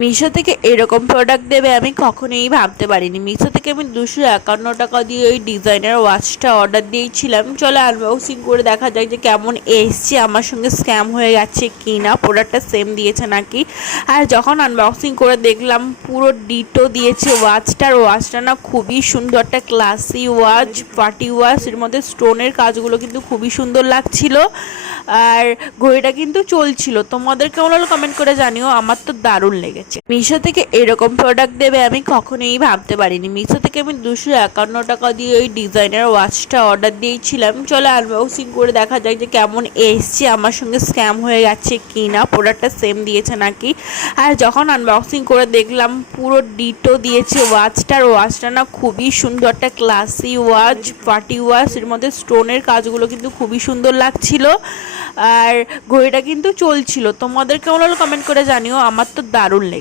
মিশো থেকে এরকম প্রোডাক্ট দেবে আমি কখনোই ভাবতে পারিনি। মিশো থেকে আমি 251 টাকা দিয়ে ওই ডিজাইনার ওয়াচটা অর্ডার দিয়েছিলাম। চলো আনবক্সিং করে দেখা যায় যে কেমন এসছে, আমার সঙ্গে স্ক্যাম হয়ে গেছে কি না, প্রোডাক্টটা সেম দিয়েছে নাকি। আর যখন আনবক্সিং করে দেখলাম পুরো ডিটো দিয়েছে ওয়াচটার। ওয়াচটা না খুবই সুন্দর, একটা ক্লাসি ওয়াচ, পার্টি ওয়াচ। এর মধ্যে স্টোনের কাজগুলো কিন্তু খুবই সুন্দর লাগছিল। আর ঘড়িটা কিন্তু চলছিল। তোমাদের কেমন হলো কমেন্ট করে জানিও, আমার তো দারুণ লেগেছে। মিশো থেকে এরকম প্রোডাক্ট দেবে আমি কখনোই ভাবতে পারিনি। মিশো থেকে আমি 251 টাকা দিয়ে ওই ডিজাইনার ওয়াচটা অর্ডার দিয়েছিলাম। চলো আনবক্সিং করে দেখা যায় যে কেমন এসছে, আমার সঙ্গে স্ক্যাম হয়ে গেছে কি না, প্রোডাক্টটা সেম দিয়েছে নাকি। আর যখন আনবক্সিং করে দেখলাম পুরো ডিটো দিয়েছে ওয়াচটার। ওয়াচটা না খুবই সুন্দর, একটা ক্লাসি ওয়াচ, পার্টি ওয়াচ। এর মধ্যে স্টোনের কাজগুলো কিন্তু খুবই সুন্দর লাগছিল। আর ঘড়িটা কিন্তু চলছিল। তোমাদের কেমন হলো কমেন্ট করে জানিও, আমার তো দারুণ লেগেছে।